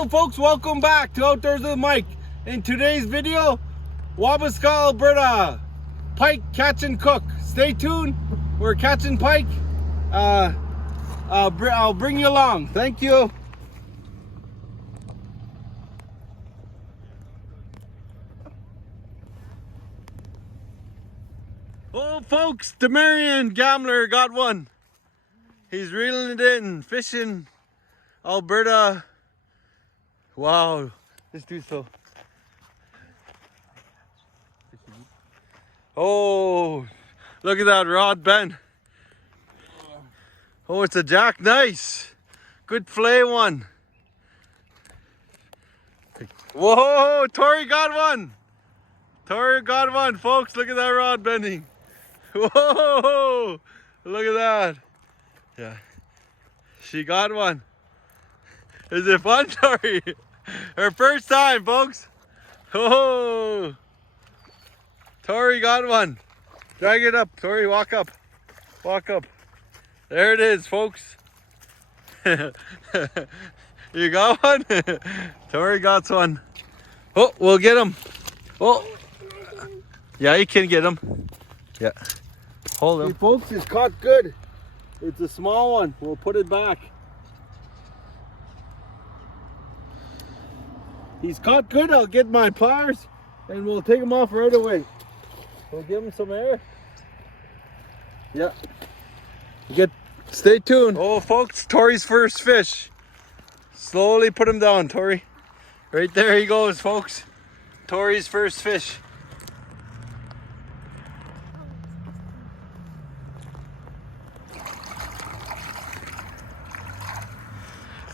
Hello folks, welcome back to Outdoors with Mike. In today's video, Wabasca Alberta Pike catch and cook. Stay tuned, we're catching pike. I'll bring you along. Thank you. Oh folks, Demarian Gambler got one. He's reeling it in, fishing Alberta. Wow, this dude's so. Oh, look at that rod bend. Oh, it's a jack. Nice. Good fillet one. Whoa, Tori got one. Tori got one, folks. Look at that rod bending. Whoa, look at that. Yeah, she got one. Is it fun, Tori? Her first time, folks. Oh, Tori got one. Drag it up, Tori. Walk up. Walk up. There it is, folks. You got one? Tori got one. Oh, we'll get him. Oh, yeah, you can get him. Yeah, hold him. Hey, folks, it's caught good. It's a small one. We'll put it back. He's caught good. I'll get my pliers and we'll take him off right away. We'll give him some air. Yeah. Stay tuned. Oh, folks, Tori's first fish. Slowly put him down, Tori. Right there he goes, folks. Tori's first fish.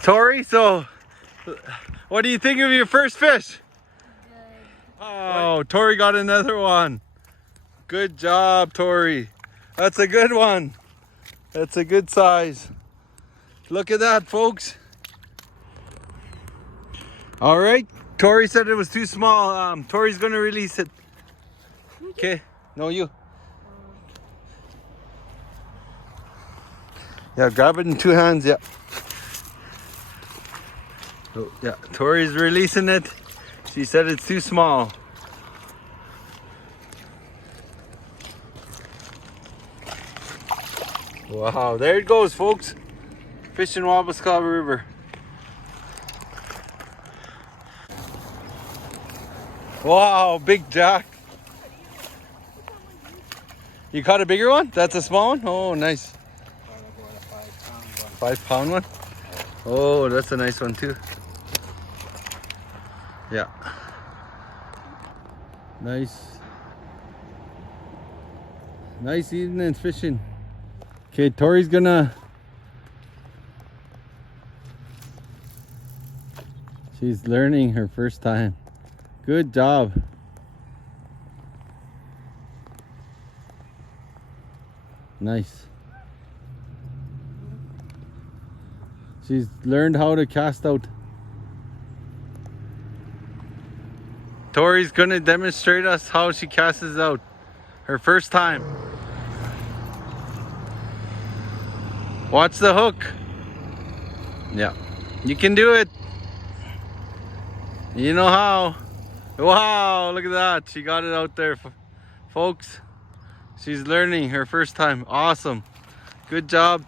Tori, so what do you think of your first fish? Good. Oh, Tori got another one. Good job, Tori. That's a good one. That's a good size. Look at that, folks. All right, Tori said it was too small. Tori's gonna release it. Okay, no, you. Yeah, grab it in two hands, yeah. Oh, yeah, Tori's releasing it. She said it's too small. Wow, there it goes, folks. Fishing Wabasca River. Wow, big jack. You caught a bigger one? That's a small one? Oh, nice. 5-pound one? Oh, that's a nice one too. Yeah. Nice. Nice evening fishing. Okay, Tori's gonna. She's learning her first time. Good job. Nice. She's learned how to cast out. Tori's gonna demonstrate us how she casts out. Her first time. Watch the hook. Yeah, you can do it. You know how. Wow, look at that. She got it out there, folks. She's learning her first time. Awesome. Good job,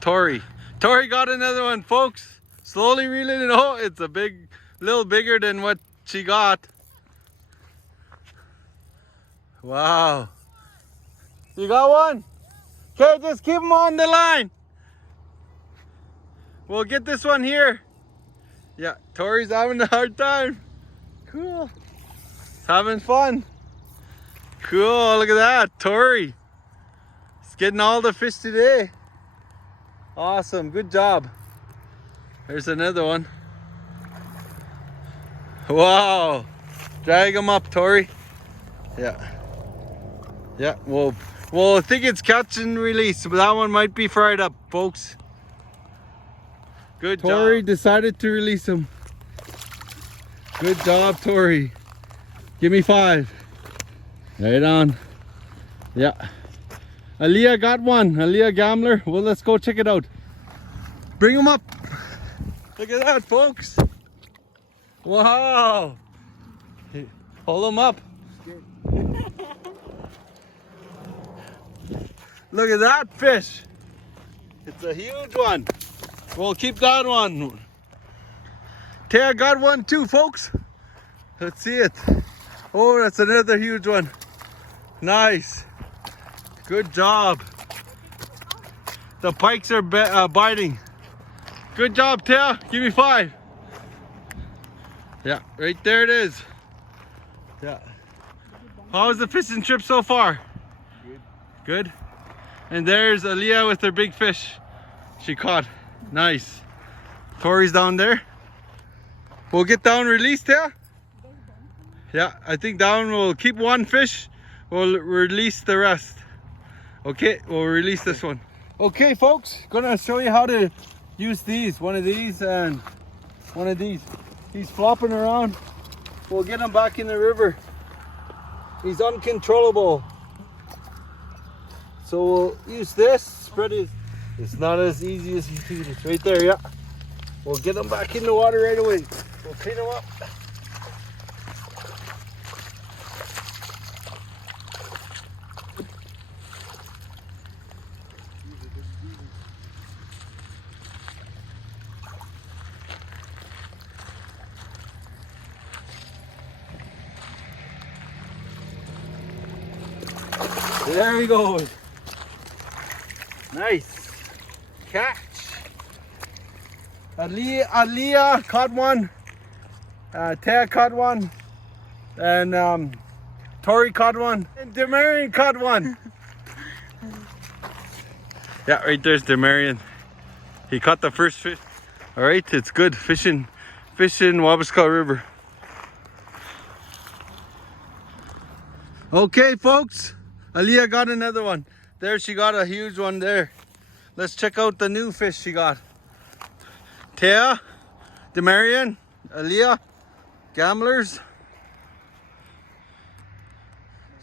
Tori. Tori got another one, folks. Slowly reeling it. Oh, it's a little bigger than what she got. Wow. You got one? Okay, just keep them on the line. We'll get this one here. Yeah, Tori's having a hard time. Cool. Having fun. Cool, look at that, Tori. It's getting all the fish today. Awesome, good job. There's another one. Wow. Drag him up, Tori. Yeah. Yeah, well, I think it's catch and release, but that one might be fried up, folks. Good job. Tori decided to release him. Good job, Tori. Give me 5. Right on. Yeah. Aaliyah got one. Aaliyah Gambler. Well, let's go check it out. Bring him up. Look at that, folks. Wow. Hold them up. Look at that fish. It's a huge one. We'll keep that one. Okay, I got one too, folks. Let's see it. Oh, that's another huge one. Nice. Good job. The pikes are biting. Good job, Taya. Give me 5. Yeah, right there it is. Yeah. How's the fishing trip so far? Good. Good? And there's Aliyah with her big fish she caught. Nice. Tori's down there. We'll get down released here. Yeah, I think down we'll keep one fish. We'll release the rest. Okay, we'll release this one. Okay, folks, gonna show you how to use these. One of these and one of these. He's flopping around. We'll get him back in the river. He's uncontrollable. So we'll use this, spread his. It's not as easy as you think. It's right there, yeah. We'll get him back in the water right away. We'll clean him up. There we go. Nice catch. Aliyah caught one. Taya caught one. And Tori caught one. And Demarian caught one. Yeah, right there's Demarian. He caught the first fish. All right, it's good fishing Wabasca River. Okay, folks. Aliyah got another one. There, she got a huge one there. Let's check out the new fish she got. Taya, Demarian, Aliyah, gamblers.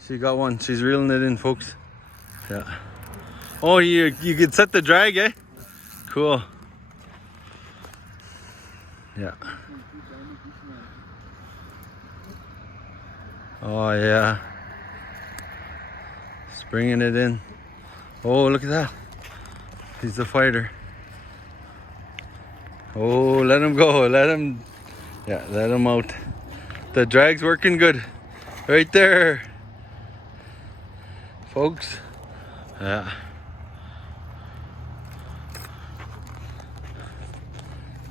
She got one. She's reeling it in, folks. Yeah. Oh, you could set the drag, eh? Cool. Yeah. Oh, yeah. Bringing it in. Oh, look at that. He's a fighter. Oh, let him go. Let him out. The drag's working good. Right there. Folks. Yeah.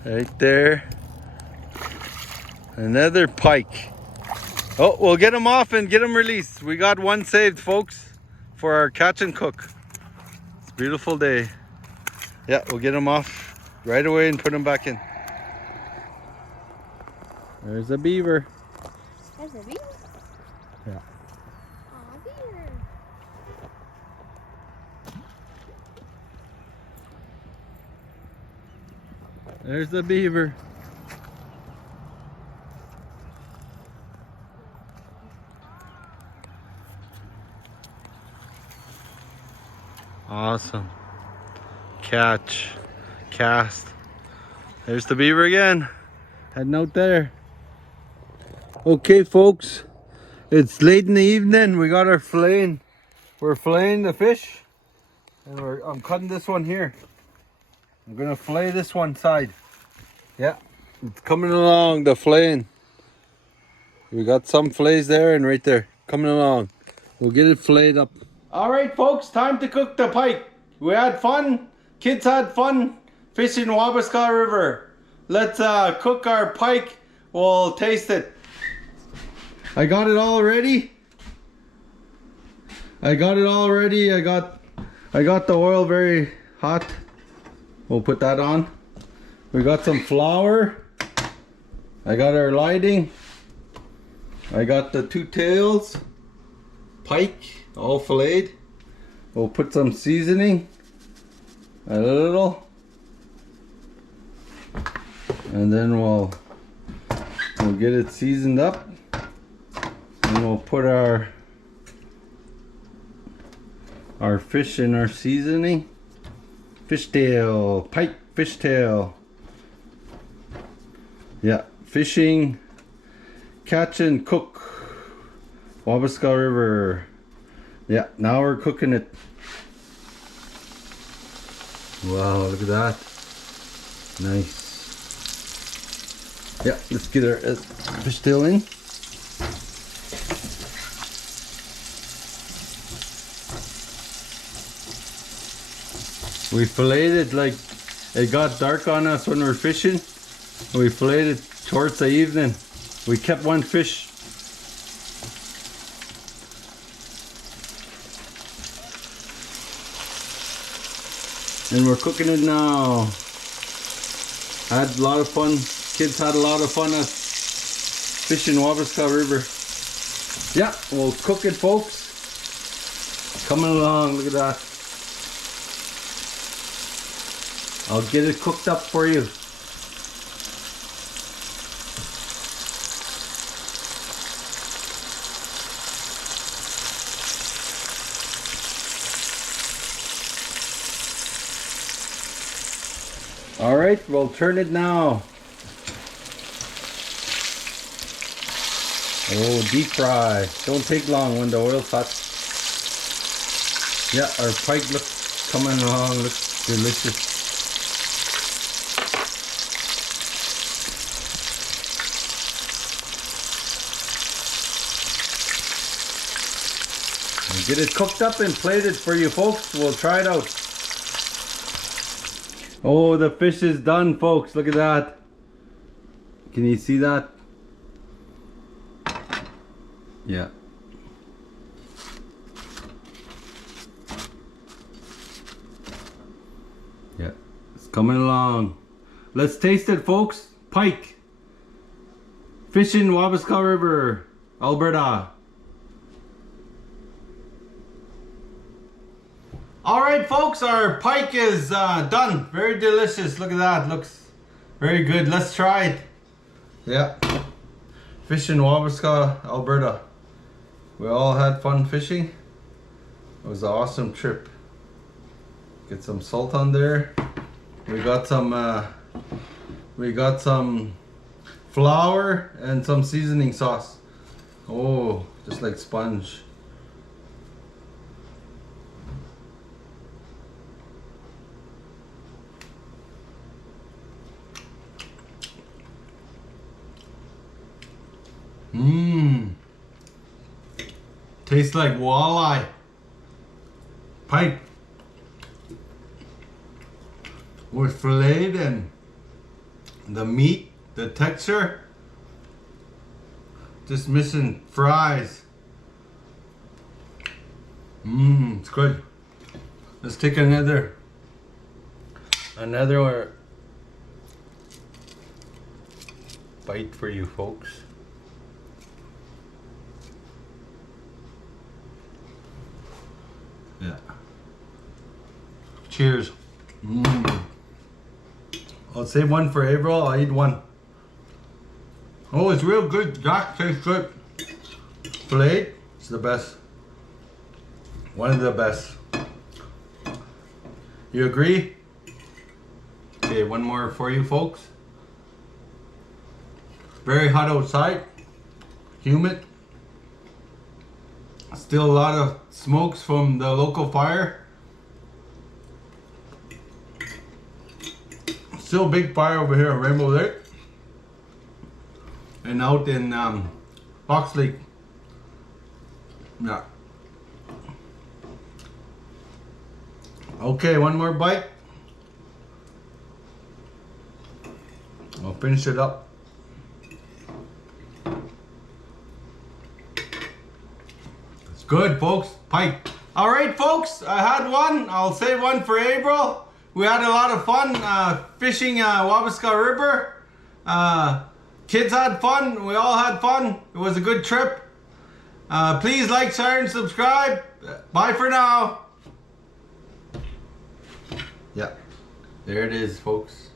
Right there. Another pike. Oh, we'll get him off and get him released. We got one saved, folks, for our catch and cook. It's a beautiful day. Yeah, we'll get him off right away and put him back in. There's a beaver. There's a beaver? Yeah. Aw, beaver. There's the beaver. Awesome. Catch. Cast. There's the beaver again. Heading out there. Okay, folks. It's late in the evening. We got our filleting. We're filleting the fish. And I'm cutting this one here. I'm going to fillet this one side. Yeah. It's coming along, the filleting. We got some fillets there and right there. Coming along. We'll get it filleted up. All right, folks, time to cook the pike. We had fun. Kids had fun fishing Wabasca River. Let's cook our pike. We'll taste it. I got it all ready. I got the oil very hot. We'll put that on. We got some flour. I got our lighting. I got the 2 tails. Pike, all filleted. We'll put some seasoning, a little, and then we'll get it seasoned up, and we'll put our fish in our seasoning. Fishtail, pike fishtail. Yeah, fishing, catch and cook, Wabasca River. Yeah, now we're cooking it. Wow, look at that. Nice. Yeah, let's get our fish tail in. We filleted, like, it got dark on us when we were fishing. We filleted towards the evening. We kept one fish. And we're cooking it now. Had a lot of fun. Kids had a lot of fun at fishing Wabasca River. Yeah, we'll cook it, folks. Coming along, look at that. I'll get it cooked up for you. All right, we'll turn it now. Oh, deep fry. Don't take long when the oil's hot. Yeah, our pike looks coming along, looks delicious. We'll get it cooked up and plated for you folks. We'll try it out. Oh, the fish is done, folks. Look at that. Can you see that? Yeah. Yeah, it's coming along. Let's taste it, folks. Pike. Fishing Wabasca River, Alberta. All right, folks, our pike is done. Very delicious. Look at that. Looks very good. Let's try it. Yeah. Fishing Wabasca, Alberta. We all had fun fishing. It was an awesome trip. Get some salt on there. We got some flour and some seasoning sauce. Oh, just like sponge. Mmm. Tastes like walleye. Pike. With filleted and the meat, the texture. Just missing fries. Mmm, it's good. Let's take another bite for you folks. Yeah. Cheers. Mmm. I'll save one for April. I'll eat one. Oh, it's real good. Jack tastes good. Filet, it's the best. One of the best. You agree? Okay, one more for you folks. Very hot outside. Humid. Still a lot of smokes from the local fire. Still a big fire over here in Rainbow Lake. And out in Fox Lake. Yeah. Okay, one more bite. I'll finish it up. It's good, folks. Pike. All right, folks. I had one. I'll save one for April. We had a lot of fun fishing Wabasca River. Kids had fun. We all had fun. It was a good trip. Please like, share, and subscribe. Bye for now. Yeah, there it is, folks.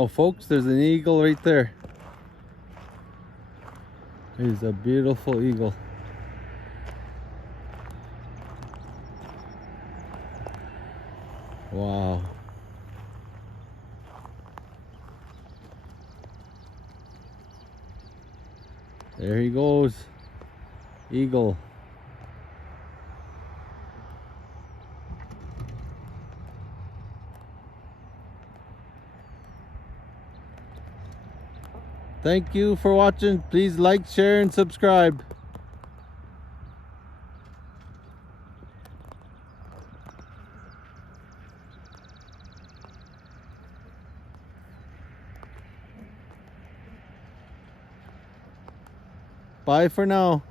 Wow, folks, there's an eagle right there. He's a beautiful eagle. Wow. There he goes. Eagle. Thank you for watching. Please like, share, and subscribe. Bye for now.